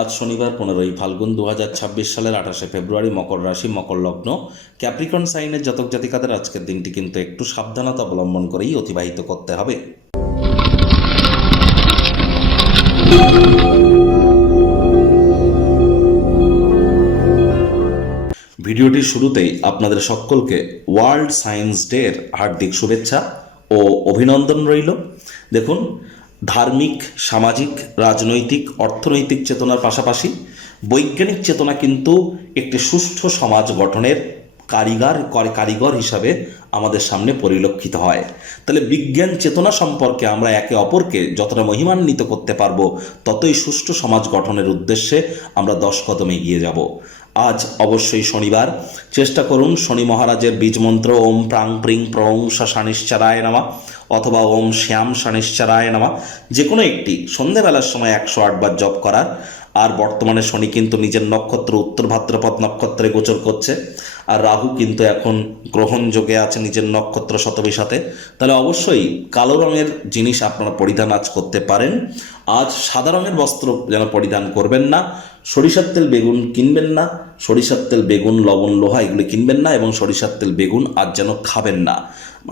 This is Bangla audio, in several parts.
আজ শনিবার 15ই ফাল্গুন 2026 সালের 28শে ফেব্রুয়ারি, মকর রাশি, মকর লগ্ন, ক্যাপ্রিকন সাইনের জাতক জাতিকাদের আজকের দিনটি কিন্তু একটু সাবধানতা অবলম্বন করেই অতিবাহিত করতে হবে। ভিডিওটির শুরুতেই আপনাদের সকলকে ওয়ার্ল্ড সায়েন্স ডের হার্দিক শুভেচ্ছা ও অভিনন্দন রইল। দেখুন, ধার্মিক, সামাজিক, রাজনৈতিক, অর্থনৈতিক চেতনার পাশাপাশি বৈজ্ঞানিক চেতনা কিন্তু একটি সুষ্ঠু সমাজ গঠনের কারিগর হিসাবে আমাদের সামনে পরিলক্ষিত হয়। তাহলে বিজ্ঞান চেতনা সম্পর্কে আমরা একে অপরকে যতটা মহিমান্বিত করতে পারবো, ততই সুষ্ঠু সমাজ গঠনের উদ্দেশ্যে আমরা 10 কদম এগিয়ে যাব। আজ অবশ্যই শনিবার, চেষ্টা করুন শনি মহারাজের বীজ মন্ত্র ওম প্রাং প্রিং প্রং শনিশ্চরায় নমঃ অথবা ওম শ্যাম শনিশ্চরায় নমঃ যে কোনো একটি সন্ধেবেলার সময় 108 বার জপ করার। আর বর্তমানে শনি কিন্তু নিজের নক্ষত্র উত্তর ভাদ্রপদ নক্ষত্রে গোচর করছে, আর রাহু কিন্তু এখন গ্রহণ যোগে আছে নিজের নক্ষত্র শতবিশাতে। তাহলে অবশ্যই কালো রঙের জিনিস আপনারা পরিধান আজ করতে পারেন। আজ সাদা রঙের বস্ত্র যেন পরিধান করবেন না। সরিষার তেল বেগুন কিনবেন না, সরিষার তেল বেগুন লবণ লোহা এগুলি কিনবেন না, এবং সরিষার তেল বেগুন আজ যেন খাবেন না।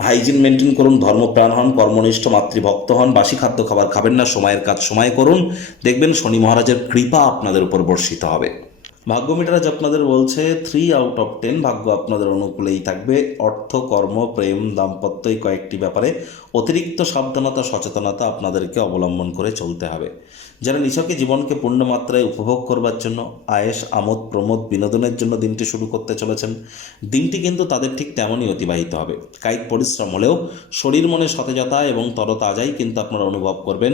হাইজিন মেনটেন করুন, ধর্মপ্রাণ হন, কর্মনিষ্ঠ, মাতৃভক্ত হন, বাসি খাদ্য খাবার খাবেন না, সময়ের কাজ সময় করুন। দেখবেন শনি মহারাজের কৃপা আপনাদের উপর বর্ষিত হবে। ভাগ্য মিটার আজ আপনাদের বলছে 3 আউট অফ 10, ভাগ্য আপনাদের অনুকূলেই থাকবে। অর্থ, কর্ম, প্রেম, দাম্পত্য এই কয়েকটি ব্যাপারে অতিরিক্ত সাবধানতা সচেতনতা আপনাদেরকে অবলম্বন করে চলতে হবে। যারা নিছকে জীবনকে পূর্ণমাত্রায় উপভোগ করবার জন্য, আয়েশ, আমোদ, প্রমোদ, বিনোদনের জন্য দিনটি শুরু করতে চলেছেন, দিনটি কিন্তু তাদের ঠিক তেমনই অতিবাহিত হবে। কায়িক পরিশ্রম হলেও শরীর মনে সতেজতা এবং তরতাজাই কিন্তু আপনারা অনুভব করবেন।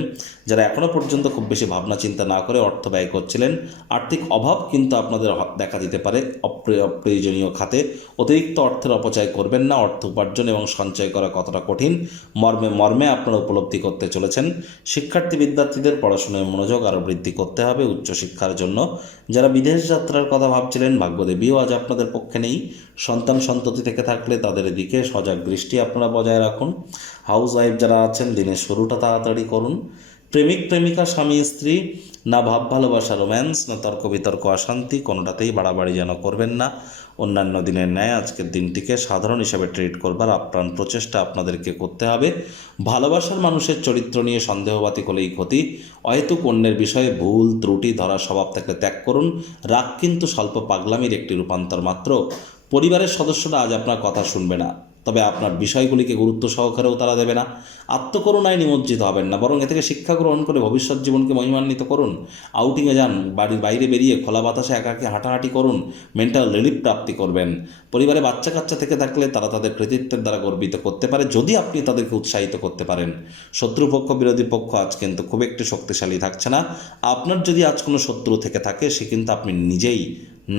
যারা এখনও পর্যন্ত খুব বেশি ভাবনা চিন্তা না করে অর্থ ব্যয় করছিলেন, আর্থিক অভাব কিন্তু আপনাদের দেখা দিতে পারে। অপ্রয়োজনীয় খাতে অতিরিক্ত অর্থের অপচয় করবেন না। অর্থ উপার্জন এবং সঞ্চয় করা কতটা কঠিন মর্মে আপনারা উপলব্ধি করতে চলেছেন। শিক্ষার্থী বিদ্যার্থীদের পড়াশোনায় মনোযোগ আরও বৃদ্ধি করতে হবে উচ্চশিক্ষার জন্য। যারা বিদেশ যাত্রার কথা ভাবছিলেন, ভাগ্যদেবীও আজ আপনাদের পক্ষে নেই। সন্তান সন্ততি থেকে থাকলে তাদের দিকে সজাগ দৃষ্টি আপনারা বজায় রাখুন। হাউস ওয়াইফ যারা আছেন, দিনের শুরুটা তাড়াতাড়ি করুন। প্রেমিক প্রেমিকা, স্বামী স্ত্রী, না ভাব ভালোবাসা রোম্যান্স, না তর্ক বিতর্ক অশান্তি, কোনোটাতেই বাড়াবাড়ি যেন করবেন না। অন্যান্য দিনের ন্যায় আজকের দিনটিকে সাধারণ হিসাবে ট্রিট করবার আপ্রাণ প্রচেষ্টা আপনাদেরকে করতে হবে। ভালোবাসার মানুষের চরিত্র নিয়ে সন্দেহবাতিক হলেই ক্ষতি। অহেতুক অন্যের বিষয়ে ভুল ত্রুটি ধরা স্বভাব থাকলে ত্যাগ করুন। রাগ কিন্তু স্বল্প পাগলামির একটি রূপান্তর মাত্র। পরিবারের সদস্যরা আজ আপনার কথা শুনবে না, তবে আপনার বিষয়গুলিকে গুরুত্ব সহকারেও তারা দেবে না। আত্মকরুণায় নিমজ্জিত হবেন না, বরং এ থেকে শিক্ষা গ্রহণ করে ভবিষ্যৎ জীবনকে মহিমান্বিত করুন। আউটিংয়ে যান, বাড়ির বাইরে বেরিয়ে খোলা বাতাসে একাকী হাঁটাহাঁটি করুন, মেন্টাল রিলিফ প্রাপ্তি করবেন। পরিবারে বাচ্চা কাচ্চা থেকে থাকলে তারা তাদের কৃতিত্বের দ্বারা গর্বিত করতে পারে, যদি আপনি তাদেরকে উৎসাহিত করতে পারেন। শত্রুপক্ষ বিরোধী পক্ষ আজ কিন্তু খুব একটি শক্তিশালী থাকছে না। আপনার যদি আজ কোনো শত্রু থেকে থাকে, সে কিন্তু আপনি নিজেই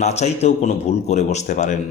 না চাইতেও কোনো ভুল করে বসতে পারেন।